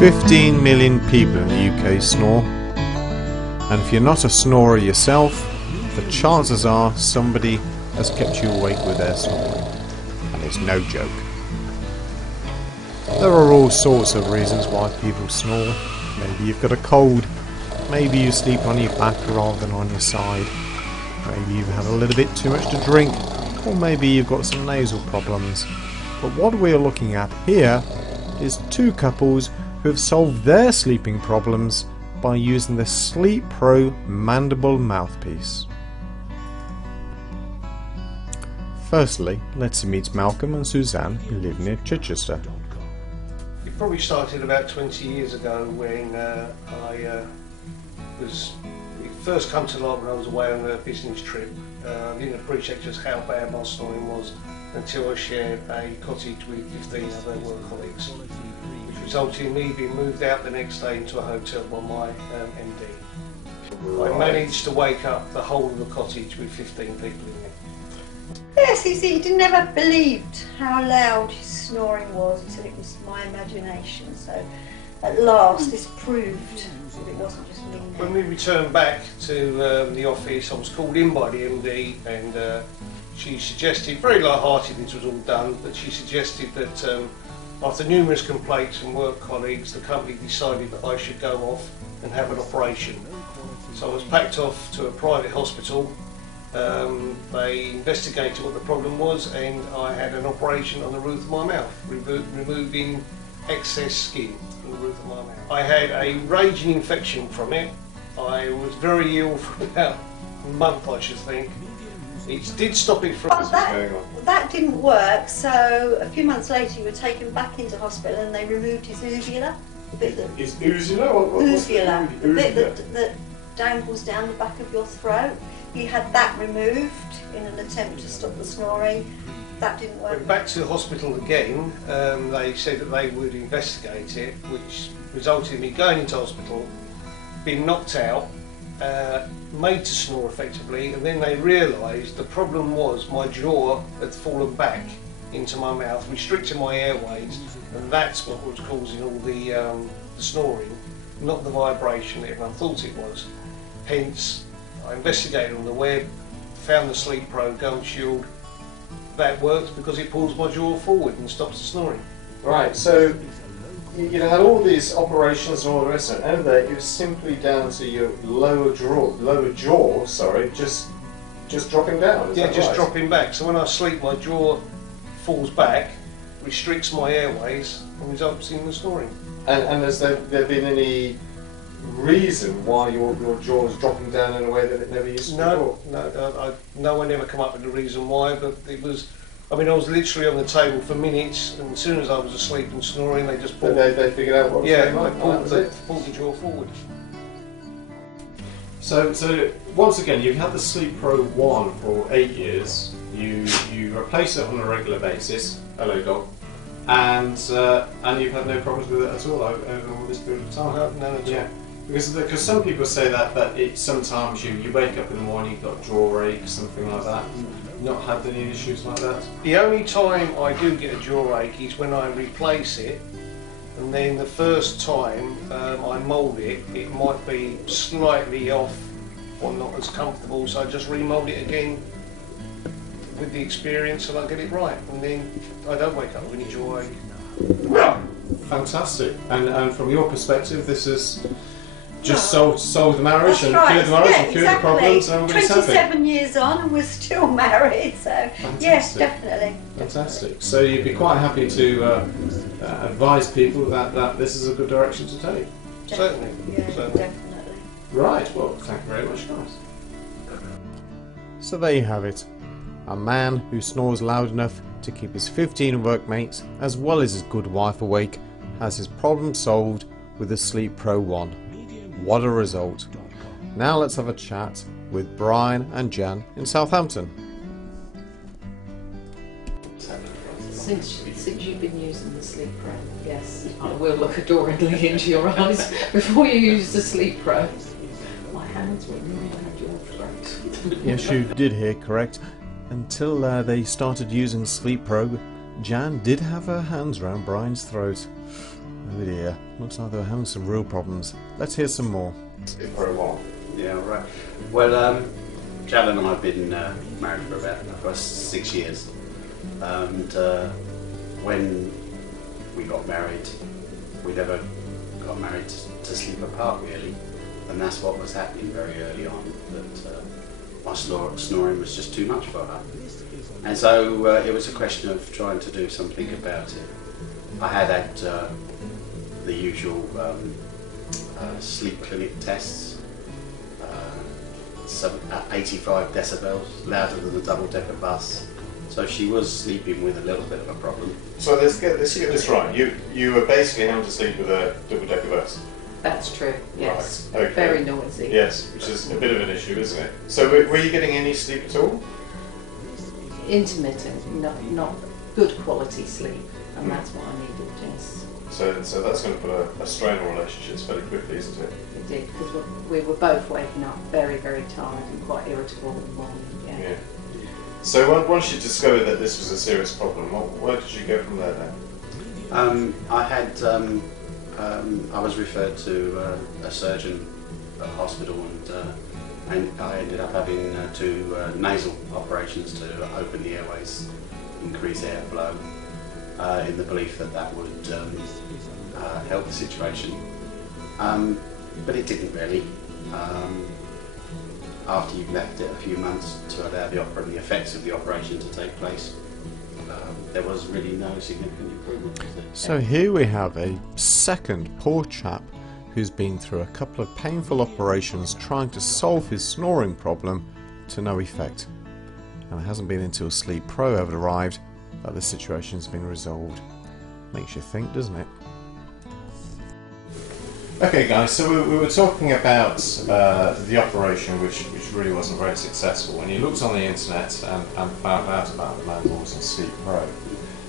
15 million people in the UK snore, and if you're not a snorer yourself, the chances are somebody has kept you awake with their snoring, and it's no joke. There are all sorts of reasons why people snore. Maybe you've got a cold, maybe you sleep on your back rather than on your side, maybe you've had a little bit too much to drink, or maybe you've got some nasal problems. But what we're looking at here is two couples who have solved their sleeping problems by using the SleepPro mandible mouthpiece. Firstly, let's meet Malcolm and Suzanne, who live near Chichester. It probably started about 20 years ago when I first come to London when I was away on a business trip. I didn't appreciate just how bad my snoring was until I shared a cottage with 15 other work colleagues, which resulted in me being moved out the next day into a hotel by my MD. I managed to wake up the whole of the cottage with 15 people in it. Yes, he never believed how loud his snoring was. He said it was my imagination. So at last this proved that it wasn't just me. When we returned back to the office, I was called in by the MD, and she suggested, very light-hearted this was all done, but she suggested that after numerous complaints from work colleagues, the company decided that I should go off and have an operation. So I was packed off to a private hospital. They investigated what the problem was, and I had an operation on the roof of my mouth, removing excess skin from the roof of my mouth. I had a raging infection from it. I was very ill for about a month, I should think. It did stop it from... That didn't work, so a few months later you were taken back into hospital and they removed his uvula. The bit that... Is uvula? Uvula. The bit that dangles down the back of your throat. He had that removed in an attempt to stop the snoring. That didn't work. Went back to the hospital again. They said that they would investigate it, which resulted in me going into hospital, being knocked out, made to snore effectively, and then they realised the problem was my jaw had fallen back into my mouth, restricting my airways, and that's what was causing all the snoring, not the vibration that everyone thought it was. Hence, I investigated on the web, found the SleepPro Gum Shield. That worked because it pulls my jaw forward and stops the snoring. Right, so you had all these operations and all the rest of it, and it was simply down to your lower jaw, just dropping down. Yeah, just dropping back. So when I sleep, my jaw falls back, restricts my airways, and results in the snoring. And has there been any reason why your jaw is dropping down in a way that it never used to before? No one ever come up with the reason why, but it was, I mean, I was literally on the table for minutes, and as soon as I was asleep and snoring, they just pulled... They figured out what was going on? Yeah, pulled the jaw forward. So once again, you've had the SleepPro 1 for 8 years, you replace it on a regular basis, hello dog, and you've had no problems with it at all over all this period of time? No, none at all. Because some people say that it sometimes you wake up in the morning, you've got jaw ache, something like that. Not had any issues like that? The only time I do get a jaw ache is when I replace it, and then the first time I mould it, it might be slightly off or not as comfortable, so I just remould it again with the experience and I get it right, and then I don't wake up with any jaw ache. Fantastic. And from your perspective, this is just solved the marriage and right. cured the marriage yeah, and cured exactly. the problems, and everybody's happy. 27 years on and we're still married, so Fantastic. yes, definitely. Fantastic. So you'd be quite happy to advise people that this is a good direction to take? Certainly. Yeah, Certainly. definitely. Right, well, thank you very much, guys. So there you have it. A man who snores loud enough to keep his 15 workmates as well as his good wife awake has his problem solved with the SleepPro 1. What a result. Now let's have a chat with Brian and Jan in Southampton. Since you've been using the SleepPro, yes, I will look adoringly into your eyes before you use the SleepPro. My hands were really around your throat. Yes, you did hear correct. Until they started using SleepPro, Jan did have her hands around Brian's throat. Oh dear, looks like they're having some real problems. Let's hear some more. For a while. Yeah, right. Well, Jal and I have been married for about 6 years, and when we got married, we never got married to sleep apart really, and that's what was happening very early on, that my snoring was just too much for her. And so it was a question of trying to do something about it. I had the usual sleep clinic tests, at 85 decibels, louder than the double-decker bus. So she was sleeping with a little bit of a problem. So let's get this right. You were basically having to sleep with a double-decker bus. That's true, yes. Right. Okay. Very noisy. Yes, which is a bit of an issue, isn't it? So were you getting any sleep at all? Intermittent, not good quality sleep, and that's what I needed, yes. So that's going to put a strain on relationships very quickly, isn't it? It did, because we were both waking up very, very tired and quite irritable in the morning, yeah. So once you discovered that this was a serious problem, where did you go from there then? I was referred to a surgeon at the hospital, and I ended up having 2 nasal operations to open the airways, increase airflow, in the belief that would help the situation. But it didn't really. After you've left it a few months to allow the effects of the operation to take place, there was really no significant improvement. So here we have a second poor chap who's been through a couple of painful operations trying to solve his snoring problem to no effect. And it hasn't been until SleepPro have arrived that the situation's been resolved. Makes you think, doesn't it? Okay guys, so we were talking about the operation which really wasn't very successful, and you looked on the internet and found out about the mandibles and SleepPro.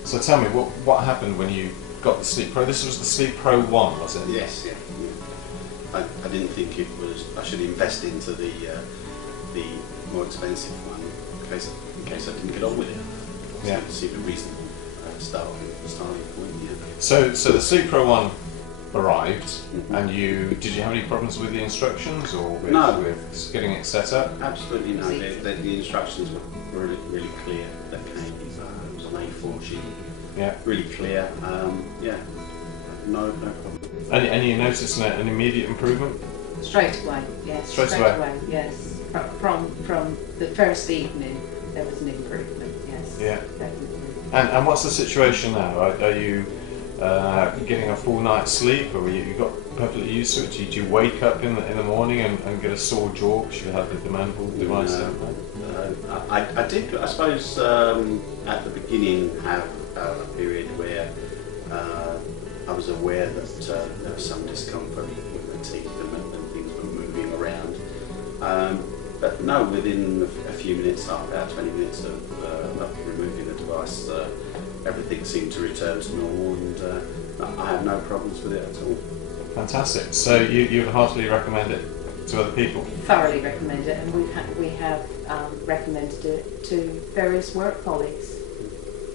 So tell me, what happened when you got the SleepPro? This was the SleepPro 1, was it? Yes, yeah. I didn't think I should invest into the more expensive one in case I didn't get on with it. Yeah. To see the reasonable starting point. Yeah. So the SleepPro 1 arrived, and did you have any problems with the instructions or with getting it set up? Absolutely no. The instructions were really, really clear. That came. It was an A4 sheet. Yeah. Really clear. No problem. And you noticed an immediate improvement? Straight away, yes. Straight away, yes. From the first evening, there was an improvement, yes. Yeah. Definitely. And what's the situation now? Are you getting a full night's sleep, or you got perfectly used to it? Did you wake up in the morning and get a sore jaw because you had the mandible device in there? I did, I suppose, at the beginning have a period where I was aware that there was some discomfort with the teeth and things were moving around. But no, within a few minutes, about 20 minutes of removing the device, everything seemed to return to normal, and I have no problems with it at all. Fantastic. So you'd heartily recommend it to other people? Thoroughly recommend it, and we have recommended it to various work colleagues.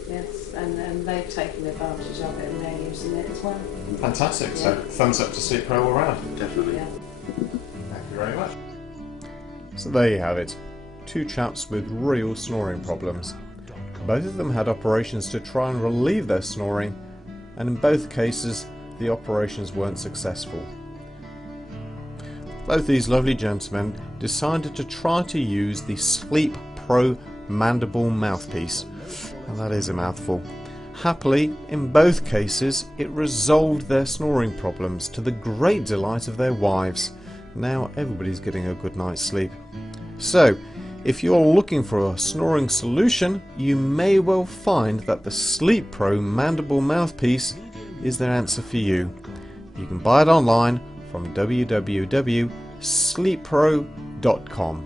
Yes, and they've taken advantage of it and they're using it as well. Fantastic. Yeah. So thumbs up to SleepPro all round. Definitely. Yeah. Thank you very much. So there you have it. 2 chaps with real snoring problems. Both of them had operations to try and relieve their snoring, and in both cases the operations weren't successful. Both these lovely gentlemen decided to try to use the SleepPro mandible mouthpiece, and that is a mouthful. Happily, in both cases it resolved their snoring problems to the great delight of their wives. Now everybody's getting a good night's sleep. So, if you're looking for a snoring solution, you may well find that the SleepPro mandible mouthpiece is their answer for you. You can buy it online from www.sleeppro.com.